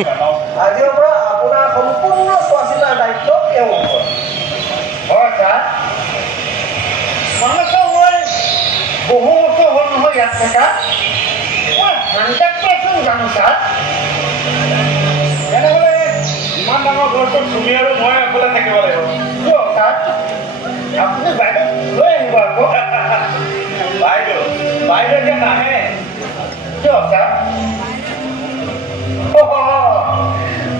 আজিৰ পৰা আপোনাৰ সম্পূৰ্ণ চোৱা চিতাৰ দায়িত্ব তেওঁৰ ওপৰত। হয় ছাৰ, মানে মই বহু বছৰ হ'ল নহয় ইয়াত থকা, মই 100% জানো ছাৰ। তেনেহ'লে ইমান ডাঙৰ ঘৰটোত তুমি আৰু মই অকলে থাকিব লাগিব কিয় ছাৰ? আপুনি বাইদেউ লৈ আহিব আকৌ। বাইদেউ এতিয়া নাহে কিয় ছাৰ?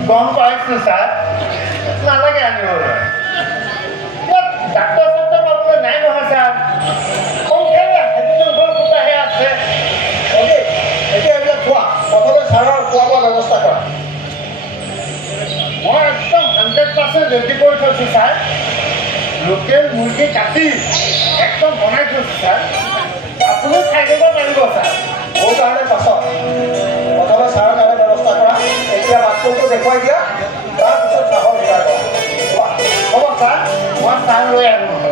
গম পাইছোঁ ছাৰ, নালাগে আনিবলৈ। ডাক্তৰ চাক্তৰ পাবলৈ নাই নহয় ছাৰ, সৰুহে আছে। এতিয়া এইবিলাক খোৱা, প্ৰথমে ছাৰৰ খোৱা বোৱা ব্যৱস্থা কৰা। মই একদম 100% ৰেডি কৰি থৈছোঁ ছাৰ। লোকেল মুৰ্গী কাটি একদম বনাই থৈছোঁ ছাৰ, আপুনি খাই দিব পাৰিব ছাৰ। মোৰ কাৰণে পাছত, প্ৰথমে ছাৰৰ কাৰণে ব্যৱস্থা কৰা। এতিয়া বাথৰুমটো দেখুৱাই দিয়া, তাৰপিছত চাহৰ যোগাৰ কৰা। হ'ব ছাৰ, মই চাহ লৈ আনো নহ'লে।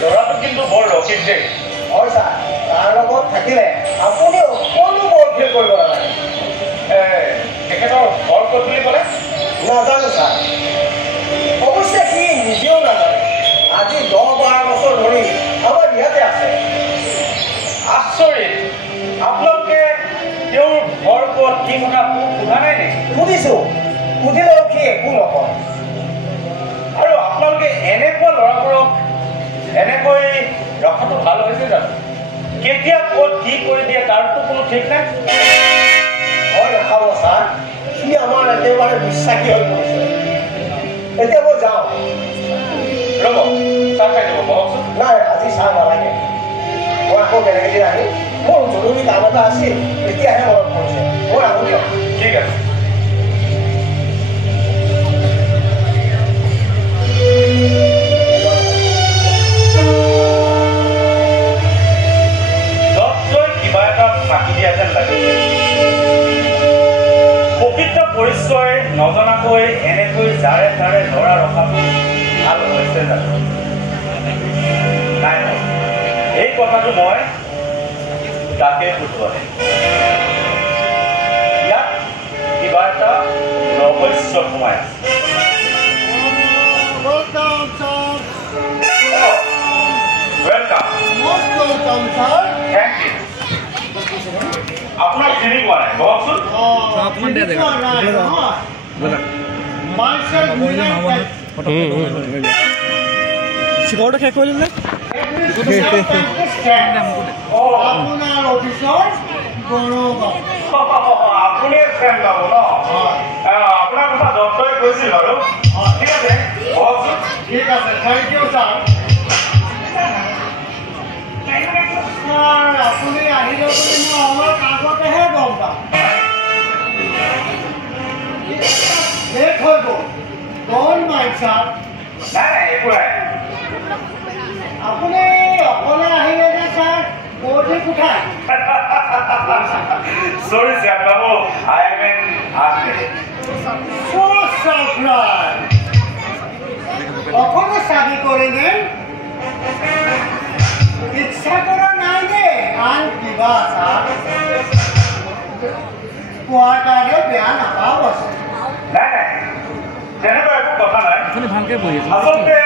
ল'ৰাটো কিন্তু বৰ ৰচিদ দেই। হয় ছাৰ, তাৰ লগত থাকিলে আপুনি অকণো বৰ ফিল কৰিব নালাগে। তেখেতৰ ঘৰ ক'ত বুলি ক'লে? নাজানো ছাৰ, অৱশ্যে সি নিজেও নাজানে। আজি 10-12 বছৰ ধৰি আমাৰ ইয়াতে আছে। আচৰিত, আপোনালোকে তেওঁৰ ঘৰ ক'ত কি কথা মোক সোধা নাই নেকি? সুধিছোঁ, সুধিলেও সি একো নকয়। আৰু আপোনালোকে এনেকুৱা ল'ৰাবোৰক এনেকৈ ৰখাটো ভাল হৈছে জানো? কেতিয়া ক'ত কি কৰি দিয়ে তাৰতো কোনো ঠিক নাই। হয় নাখাব ছাৰ, সি আমাৰ একেবাৰে বিশ্বাসী হৈ পৰিছে। এতিয়া মই যাওঁ। ৰ'ব, চাহ খাই দিব কওকচোন। নাই, আজি চাহ নালাগে, মই আকৌ বেলেগ এদিন আহিম। মোৰ জৰুৰী কাম এটা আছিল, এতিয়াহে মনত পৰিছে। মই আহোঁ দিয়ক। ঠিক আছে। কিবা এটা ফাঁকি দিয়া যেন লাগে। প্ৰকৃত পৰিচয় নজনাকৈ এনেকৈ যাৰে তাৰে ল'ৰা ৰখাটো ভাল হৈছে জানো? নাই, এই কথাটো মই তাকে সুধোৱা নাই। ইয়াত কিবা এটা ৰহস্য সোমাই আছে। ৱেলকাম। Thank you. আপোনাক চিনি পোৱা নাই, কওকচোন। চিকৰটো শেষ কৰিলে নে? আপোনাৰ অফিচৰ আপুনিয়ে ফ্ৰেণ্ড পাব ন? আপোনাৰ কথা ডক্টৰে কৈছিল বাৰু। ঠিক আছে, কওকচোন। ঠিক আছে, থেংক ইউ ছাৰ। আপুনি আহিলে বুলি মই অলপ আগতেহে গম পাম। লেট হৈ গ'ল। Don't mind sir. নাই, একো নাই। আপুনি অকলে আহিলে যে ছাৰ, বৌদ্ধিক উঠাই। Sorry, sir, Babu. I am in Army. So surprised. অকলে চাবি কৰিলে ইচ্ছা কৰা নাই দে, আন কিবা ছাৰ কোৱাৰ কাৰণে বেয়া নাপাব আছে। নাই, তেনেকুৱা একো কথা নাই। ভালকে বহি আচলতে